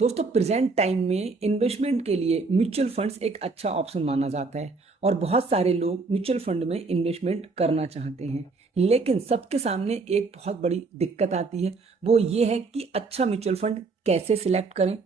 दोस्तों present time में investment के लिए म्यूचुअल फंड्स एक अच्छा ऑप्शन माना जाता है और बहुत सारे लोग म्यूचुअल फंड में इन्वेस्टमेंट करना चाहते हैं। लेकिन सबके सामने एक बहुत बड़ी दिक्कत आती है, वो ये है कि अच्छा म्यूचुअल फंड कैसे सिलेक्ट करें,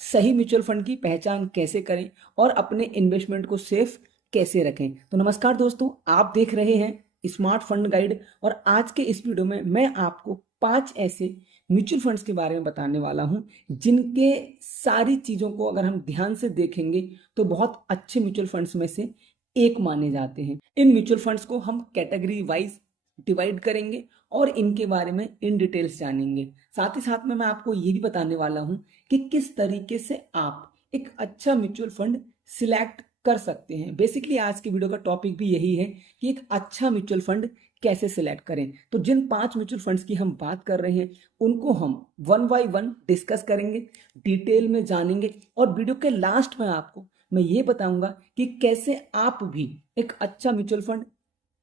सही म्यूचुअल फंड की पहचान कैसे करें और अपने इन्वेस्टमेंट को सेफ कैसे रखें। तो नमस्कार दोस्तों, आप देख रहे हैं स्मार्ट फंड गाइड और आज के इस वीडियो में मैं आपको 5 ऐसे म्यूचुअल फंड्स के बारे में बताने वाला हूं जिनके सारी चीज़ों को अगर हम ध्यान से देखेंगे तो बहुत अच्छे म्यूचुअल फंड्स में से एक माने जाते हैं। इन म्यूचुअल फंड्स को हम कैटेगरी वाइज डिवाइड करेंगे और इनके बारे में इन डिटेल्स जानेंगे। साथ ही साथ में मैं आपको ये भी बताने वाला हूं कि किस तरीके से आप एक अच्छा म्यूचुअल फंड सिलेक्ट कर सकते हैं। बेसिकली आज की वीडियो का टॉपिक भी यही है कि एक अच्छा म्यूचुअल फंड कैसे सिलेक्ट करें। तो जिन 5 म्यूचुअल फंड्स की हम बात कर रहे हैं उनको हम वन बाय वन डिस्कस करेंगे, डिटेल में जानेंगे और वीडियो के लास्ट में आपको मैं ये बताऊंगा कि कैसे आप भी एक अच्छा म्यूचुअल फंड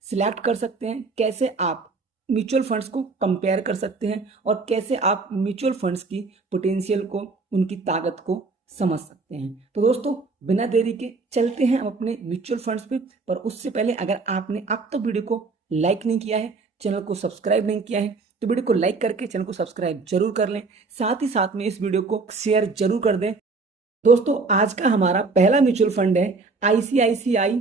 सिलेक्ट कर सकते हैं, कैसे आप म्यूचुअल फंड्स को कंपेयर कर सकते हैं और कैसे आप म्यूचुअल फंड्स की पोटेंशियल को, उनकी ताकत को समझ सकते हैं। तो दोस्तों बिना देरी के चलते हैं हम अपने म्यूचुअल फंड्स पे। पर उससे पहले अगर आपने अब तक वीडियो को लाइक नहीं किया है, चैनल को सब्सक्राइब नहीं किया है, तो वीडियो को लाइक करके चैनल को सब्सक्राइब जरूर कर लें। साथ ही साथ में इस वीडियो को शेयर जरूर कर दें। दोस्तों आज का हमारा पहला म्यूचुअल फंड है ICICI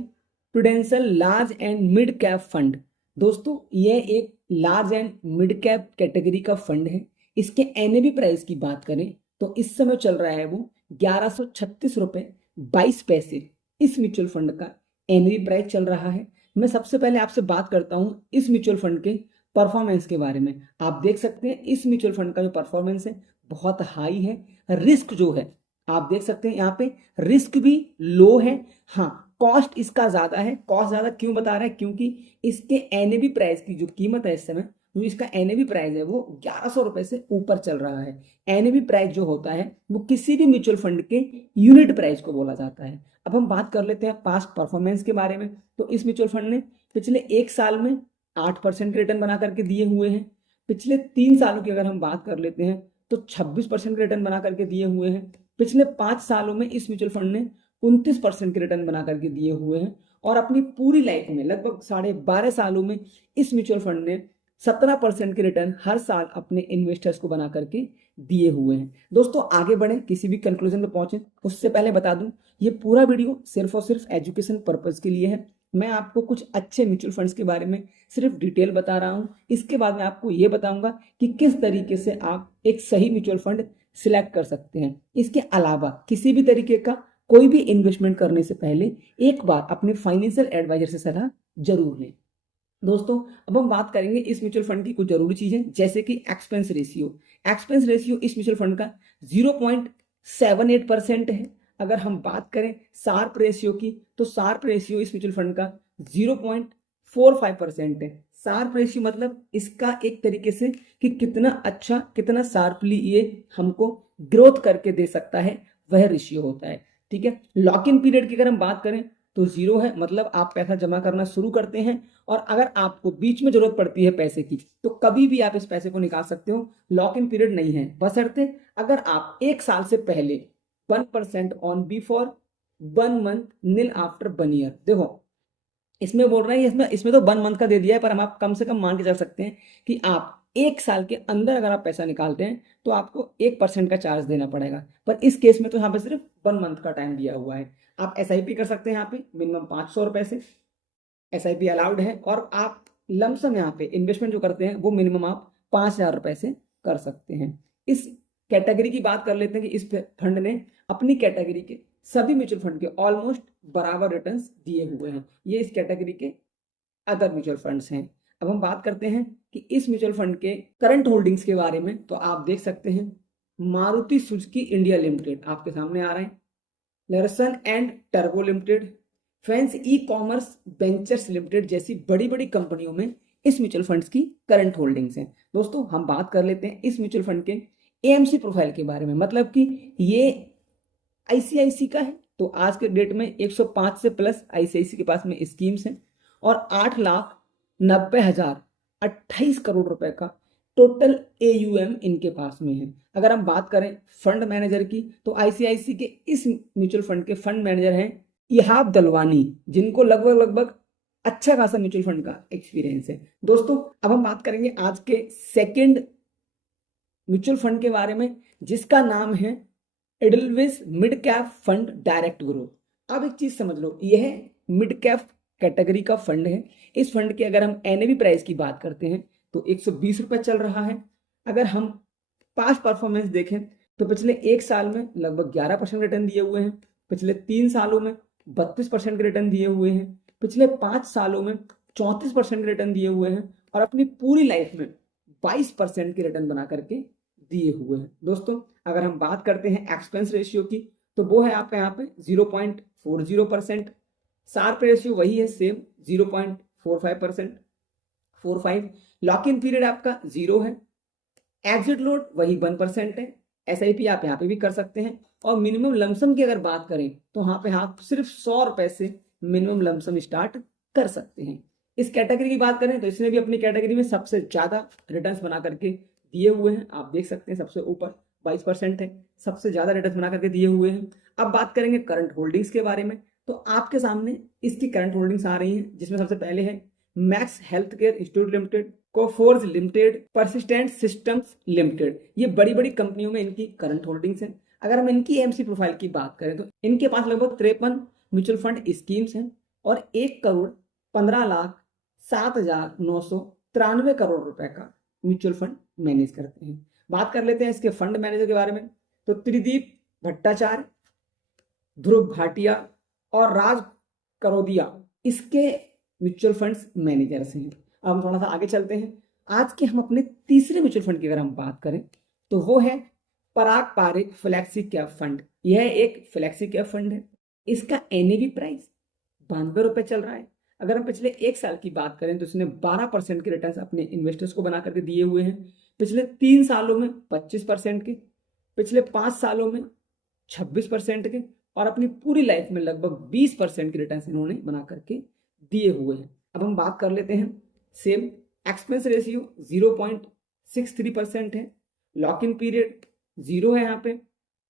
prudential large and mid cap fund. दोस्तों यह एक large and mid cap category का फंड है। इसके एनएवी प्राइस की बात करें तो इस समय चल रहा है वो 1136 रुपये 22 पैसे। इस म्यूचुअल फंड का एनएवी प्राइस चल रहा है। मैं सबसे पहले आपसे बात करता हूं इस म्यूचुअल फंड के परफॉर्मेंस के बारे में। आप देख सकते हैं इस म्यूचुअल फंड का जो परफॉर्मेंस है बहुत हाई है। रिस्क जो है आप देख सकते हैं यहाँ पे रिस्क भी लो है। हाँ, कॉस्ट इसका ज्यादा है। कॉस्ट ज्यादा क्यों बता रहा है? क्योंकि इसके एनएवी प्राइस की जो कीमत है इस समय, जो इसका एनएवी प्राइस है वो 1100 रुपए से ऊपर चल रहा है। एनएवी प्राइस जो होता है वो किसी भी म्यूचुअल फंड के यूनिट प्राइस को बोला जाता है। अब हम बात कर लेते हैं पास्ट परफॉर्मेंस के बारे में। तो इस म्यूचुअल फंड ने पिछले 1 साल में 8% रिटर्न बना करके दिए हुए हैं। पिछले 3 सालों की अगर हम बात कर लेते हैं तो 26% रिटर्न बना करके दिए हुए हैं। पिछले 5 सालों में इस म्यूचुअल फंड ने 29% के रिटर्न बना करके दिए हुए हैं और अपनी पूरी लाइफ में लगभग 12.5 सालों में इस म्यूचुअल फंड ने 17% के रिटर्न हर साल अपने इन्वेस्टर्स को बना करके दिए हुए हैं। दोस्तों आगे बढ़े, किसी भी कंक्लूजन में पहुंचे उससे पहले बता दूं ये पूरा वीडियो सिर्फ और सिर्फ एजुकेशन पर्पज के लिए है। मैं आपको कुछ अच्छे म्यूचुअल फंड्स के बारे में सिर्फ डिटेल बता रहा हूं। इसके बाद मैं आपको ये बताऊंगा कि किस तरीके से आप एक सही म्यूचुअल फंड सिलेक्ट कर सकते हैं। इसके अलावा किसी भी तरीके का कोई भी इन्वेस्टमेंट करने से पहले एक बार अपने फाइनेंशियल एडवाइजर से सलाह जरूर लें। दोस्तों अब हम बात करेंगे इस म्यूचुअल फंड की कुछ जरूरी चीजें, जैसे कि एक्सपेंस रेशियो। एक्सपेंस रेशियो इस म्यूचुअल फंड का 0.78% है। अगर हम बात करें शार्प रेशियो की तो शार्प रेशियो इस म्यूचुअल फंड का 0.45% है। शार्प रेशियो मतलब इसका एक तरीके से कि कितना अच्छा, कितना शार्पली ये हमको ग्रोथ करके दे सकता है, वह रेशियो होता है। ठीक है। लॉक इन पीरियड की अगर हम बात करें तो 0 है, मतलब आप पैसा जमा करना शुरू करते हैं और अगर आपको बीच में जरूरत पड़ती है पैसे की तो कभी भी आप इस पैसे को निकाल सकते हो। लॉक इन पीरियड नहीं है, बशर्ते अगर आप 1 साल से पहले 1% on before 1 month nil after 1 year. देखो इसमें बोल रहे हैं, इसमें तो 1 मंथ का दे दिया है, पर हम आप कम से कम मान के चल सकते हैं कि आप 1 साल के अंदर अगर आप पैसा निकालते हैं तो आपको 1% का चार्ज देना पड़ेगा। पर इस केस में तो यहाँ पे सिर्फ 1 मंथ का टाइम दिया हुआ है। आप एसआईपी कर सकते हैं, यहाँ पे मिनिमम 500 रुपए से एसआईपी अलाउड है और आप लमसम यहाँ पे इन्वेस्टमेंट जो करते हैं वो मिनिमम आप 5,000 रुपए से कर सकते हैं। इस कैटेगरी की बात कर लेते हैं कि इस फंड ने अपनी कैटेगरी के सभी म्यूचुअल फंड के ऑलमोस्ट बराबर रिटर्न्स दिए हुए हैं। ये इस कैटेगरी के अदर म्यूचुअल फंड्स हैं। अब हम बात करते हैं कि इस म्यूचुअल फंड के करंट होल्डिंग्स के बारे में। तो आप देख सकते हैं मारुति सुजुकी इंडिया लिमिटेड आपके सामने आ रहे हैं, लरसन and turbo limited, fans e commerce ventures limited जैसी बड़ी बड़ी कंपनियों में इस म्यूचुअल फंड्स की करंट होल्डिंग्स हैं। दोस्तों हम बात कर लेते हैं इस म्यूचुअल फंड के एएमसी प्रोफाइल के बारे में, मतलब कि ये आईसीआईसी का है। तो आज के डेट में 105 से प्लस आईसीआईसी के पास में स्कीम्स हैं और 8,90,028 करोड़ रुपए का टोटल AUM इनके पास में है। अगर हम बात करें फंड मैनेजर की, तो ICICI के इस म्यूचुअल फंड के फंड मैनेजर हैं इहाब दलवानी, जिनको लगभग लगभग अच्छा खासा म्यूचुअल फंड का एक्सपीरियंस है। दोस्तों, अब हम बात करेंगे आज के सेकंड म्यूचुअल फंड के बारे में, जिसका नाम है Edelweiss mid cap fund direct growth. अब एक चीज समझ लो, यह मिड कैप कैटेगरी का फंड है। इस फंड के अगर हम NAV प्राइस की बात करते हैं तो 120 रुपए चल रहा है। अगर हम पास्ट परफॉर्मेंस देखें तो पिछले एक साल में लगभग 11% रिटर्न दिए हुए हैं, पिछले 3 सालों में 32% के रिटर्न दिए हुए हैं, पिछले 5 सालों में 34% के रिटर्न दिए हुए हैं, और अपनी पूरी लाइफ में 22% के रिटर्न बना करके दिए हुए हैं। दोस्तों, अगर हम बात करते हैं एक्सपेंस रेशियो की, तो वो है आपका यहाँ पे 0.40%। शार्प रेशियो वही है सेम 0.45%। 45। लॉक इन पीरियड आपका 0 है। एग्जिट लोड वही 1% है। SIP आप यहाँ पे भी कर सकते हैं। और मिनिमम लमसम की अगर बात करें तो यहाँ पे आप सिर्फ 100 रुपए से मिनिमम लमसम स्टार्ट कर सकते हैं। इस कैटेगरी की बात करें तो इसने भी अपनी कैटेगरी में सबसे ज्यादा रिटर्न्स बना करके दिए हुए हैं। आप देख सकते हैं सबसे ऊपर 22% है, सबसे ज्यादा रिटर्न बना करके दिए हुए हैं। अब बात करेंगे करंट होल्डिंग्स के बारे में, तो आपके सामने इसकी करंट होल्डिंग्स आ रही हैं, जिसमें सबसे पहले है max health care institute limited, Coforge limited, persistent systems limited. ये बड़ी बड़ी कंपनियों में इनकी करंट होल्डिंग्स हैं। अगर हम इनकी AMC प्रोफाइल की बात करें तो इनके पास लगभग 53 म्यूचुअल फंड स्कीम्स हैं और 1,15,07,993 करोड़ रुपए का म्यूचुअल फंड मैनेज करते हैं। बात कर लेते हैं इसके फंड मैनेजर के बारे में, तो त्रिदीप भट्टाचार्य, ध्रुव भाटिया और राज करोदिया इसके म्यूचुअल फंड्स मैनेजर्स हैं। अब हम थोड़ा सा आगे चलते हैं। आज के हम अपने तीसरे म्यूचुअल फंड की अगर हम बात करें तो वो है पराग पारिक फ्लेक्सी कैप फंड। यह एक फ्लेक्सी कैप फंड है। इसका NAV प्राइस 92 रुपए चल रहा है। अगर हम पिछले एक साल की बात करें तो इसने 12% के रिटर्न्स अपने इन्वेस्टर्स को बना करके दिए हुए हैं। पिछले 3 सालों में 25% के, पिछले 5 सालों में 26% के, और अपनी पूरी लाइफ में लगभग 20% के रिटर्न्स इन्होंने बना करके दिए हुए हैं। अब हम बात कर लेते हैं सेम एक्सपेंस रेशियो 0.63% है। लॉक इन पीरियड 0 है। यहाँ पे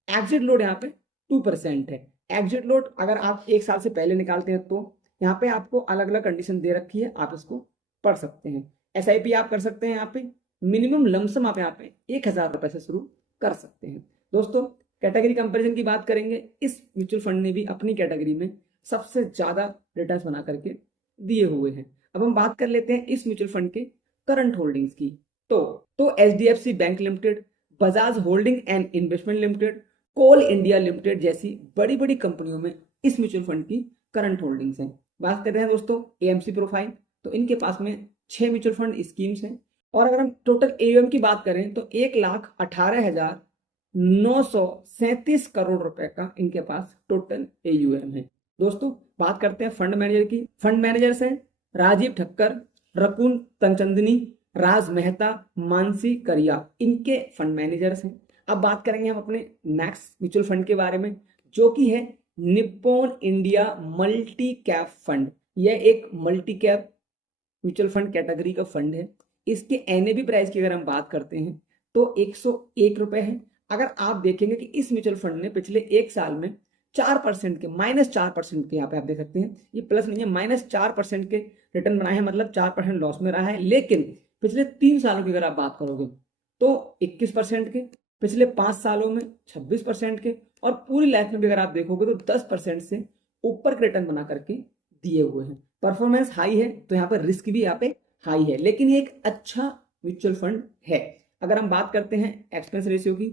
एग्जिट लोड यहाँ पे 2% है। एग्जिट लोड अगर आप एक साल से पहले निकालते हैं तो यहाँ पे आपको अलग अलग कंडीशन दे रखी है, आप इसको पढ़ सकते हैं। SIP आप कर सकते हैं। यहाँ पे मिनिमम लमसम आप यहाँ पे 1,000 रुपए से शुरू कर सकते हैं। दोस्तों, कैटेगरी कंपैरिजन की बात करेंगे, इस म्यूचुअल फंड ने भी अपनी कैटेगरी में सबसे ज्यादा रिटर्न्स बना करके दिए हुए हैं। अब हम बात कर लेते हैं इस म्यूचुअल फंड के करंट होल्डिंग्स की। तो HDFC bank limited, Bajaj holding and investment limited, Coal India limited जैसी बड़ी बड़ी कंपनियों में इस म्यूचुअल फंड की करंट होल्डिंग्स हैं। बात करते हैं दोस्तों AMC प्रोफाइल, तो इनके पास में 6 म्यूचुअल फंड स्कीम्स हैं। और अगर हम टोटल AUM की बात करें तो 1,18,937 करोड़ रुपए का इनके पास टोटल AUM है। दोस्तों, बात करते हैं फंड मैनेजर की। फंड मैनेजर्स हैं राजीव ठक्कर, रकुन तंचंदनी, राज मेहता, मानसी करिया, इनके फंड मैनेजर्स हैं। अब बात करेंगे हम अपने नेक्स्ट म्यूचुअल फंड के बारे में, जो कि है Nippon India multi cap fund. यह एक multi cap mutual fund category का फंड है। इसके NAV प्राइस की अगर हम बात करते हैं तो 101 रुपए है। अगर आप देखेंगे कि इस म्यूचुअल फंड ने पिछले एक साल में 4% के, -4% के, यहाँ पे आप देख सकते हैं ये प्लस नहीं है, -4% के रिटर्न बनाए हैं, मतलब 4% लॉस में रहा है। लेकिन पिछले 3 सालों की अगर आप बात करोगे तो 21% के, पिछले 5 सालों में 26% के, और पूरी लाइफ में भी अगर आप देखोगे तो 10% से ऊपर के रिटर्न बना करके दिए हुए हैं। परफॉर्मेंस हाई है तो यहाँ पर रिस्क भी यहाँ पे हाई है, लेकिन ये एक अच्छा म्यूचुअल फंड है। अगर हम बात करते हैं एक्सपेंस रेशियो की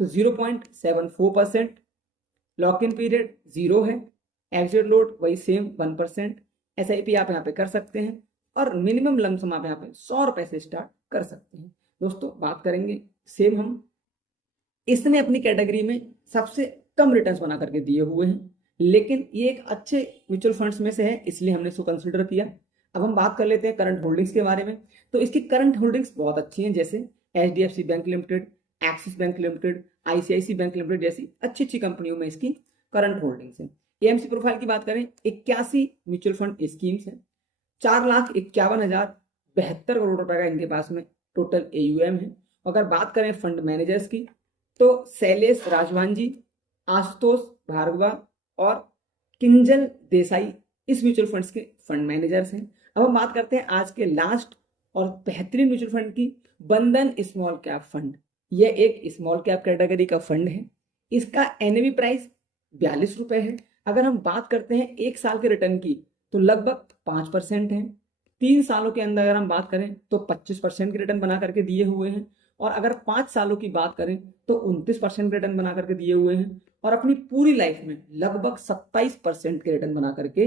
तो 0.74%, लॉक इन पीरियड 0 है, एग्जिट लोड वही सेम 1%। SIP आप यहाँ पे कर सकते हैं और मिनिमम लमसम आप यहाँ पे 100 रुपए से स्टार्ट कर सकते हैं। दोस्तों, बात करेंगे सेम हम, इसने अपनी कैटेगरी में सबसे कम रिटर्न्स बना करके दिए हुए हैं, लेकिन ये एक अच्छे म्यूचुअल फंड्स में से है, इसलिए हमने इसको कंसिडर किया। अब हम बात कर लेते हैं करंट होल्डिंग्स के बारे में, तो इसकी करंट होल्डिंग्स बहुत अच्छी हैं, जैसे HDFC bank limited, axis bank limited, ICICI bank limited जैसी अच्छी अच्छी कंपनियों में इसकी करंट होल्डिंग्स है। AMC प्रोफाइल की बात करें, 81 म्यूचुअल फंड स्कीम्स हैं, 4,51,072 करोड़ रुपए का इनके पास में टोटल AUM है। अगर बात करें फंड मैनेजर्स की तो शैलेश राजवान जी, आशुतोष भार्गवा और किंजल देसाई इस म्यूचुअल फंड्स के फंड मैनेजर्स हैं। अब हम बात करते हैं आज के लास्ट और बेहतरीन म्यूचुअल फंड की, बंधन स्मॉल कैप फंड। यह एक स्मॉल कैप कैटेगरी का फंड है। इसका NAV प्राइस 42 रुपए है। अगर हम बात करते हैं 1 साल के रिटर्न की तो लगभग 5% है। 3 सालों के अंदर अगर हम बात करें तो 25% के रिटर्न बना करके दिए हुए हैं। और अगर 5 सालों की बात करें तो 29% रिटर्न बना करके दिए हुए हैं। और अपनी पूरी लाइफ में लगभग 27% के रिटर्न बना करके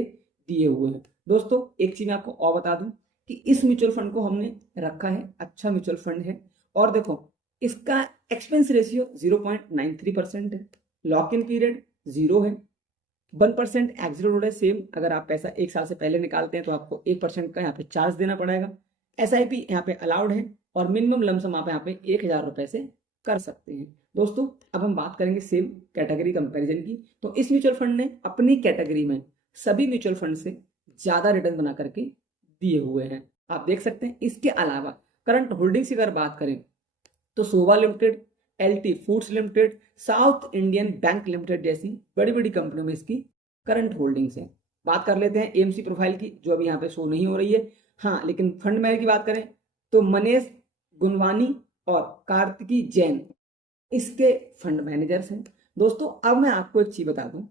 दिए हुए हैं। दोस्तों एक चीज मैं आपको और बता दूं कि इस म्यूचुअल फंड को हमने रखा है, अच्छा म्यूचुअल फंड है। और देखो इसका एक्सपेंस रेशियो 0.93% है, लॉक इन पीरियड 0 है, 1% एक्सिट रोड है सेम। अगर आप पैसा 1 साल से पहले निकालते हैं तो आपको 1% का यहाँ पे चार्ज देना पड़ेगा। SIP यहाँ पे अलाउड है और मिनिमम लमसम आप यहाँ पे 1000 रुपए से कर सकते हैं। दोस्तों अब हम बात करेंगे सेम कैटेगरी कंपैरिजन की। तो इस म्यूचुअल फंड ने अपनी कैटेगरी में सभी म्यूचुअल फंड से ज्यादा रिटर्न बना करके दिए हुए हैं, आप देख सकते हैं। इसके अलावा करंट होल्डिंग्स की अगर बात करें तो Sobha limited, LT foods limited, South Indian bank limited जैसी बड़ी बड़ी कंपनियों में इसकी करंट होल्डिंग्स हैं। बात कर लेते हैं AMC प्रोफाइल की, जो अभी यहाँ पे शो नहीं हो रही है। हाँ, लेकिन फंड मैनेजर की बात करें तो मनीष गुनवानी और कार्तिकी जैन इसके फंड मैनेजर्स हैं। दोस्तों अब मैं आपको एक चीज बता दूं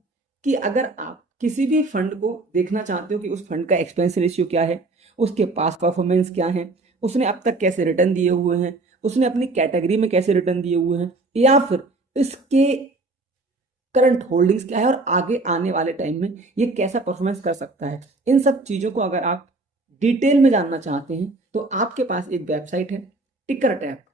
कि अगर आप किसी भी फंड को देखना चाहते हो कि उस फंड का एक्सपेंस रेशियो क्या है, उसके पास परफॉर्मेंस क्या है, उसने अब तक कैसे रिटर्न दिए हुए हैं, उसने अपनी कैटेगरी में कैसे रिटर्न दिए हुए हैं, या फिर इसके करंट होल्डिंग्स क्या है और आगे आने वाले टाइम में ये कैसा परफॉर्मेंस कर सकता है, इन सब चीजों को अगर आप डिटेल में जानना चाहते हैं तो आपके पास एक वेबसाइट है टिकर टैप।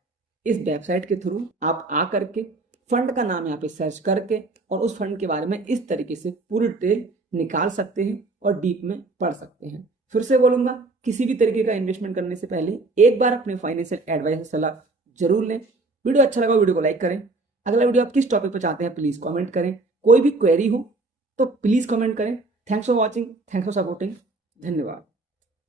इस वेबसाइट के थ्रू आप आ करके फंड का नाम यहाँ पे सर्च करके और उस फंड के बारे में इस तरीके से पूरी डिटेल निकाल सकते हैं और डीप में पढ़ सकते हैं। फिर से बोलूंगा, किसी भी तरीके का इन्वेस्टमेंट करने से पहले एक बार अपने फाइनेंशियल एडवाइजर से सलाह जरूर लें। वीडियो अच्छा लगा वीडियो को लाइक करें। अगला वीडियो आप किस टॉपिक पर चाहते हैं प्लीज कमेंट करें। कोई भी क्वेरी हो तो प्लीज कमेंट करें। Thanks for watching, thanks for supporting, धन्यवाद।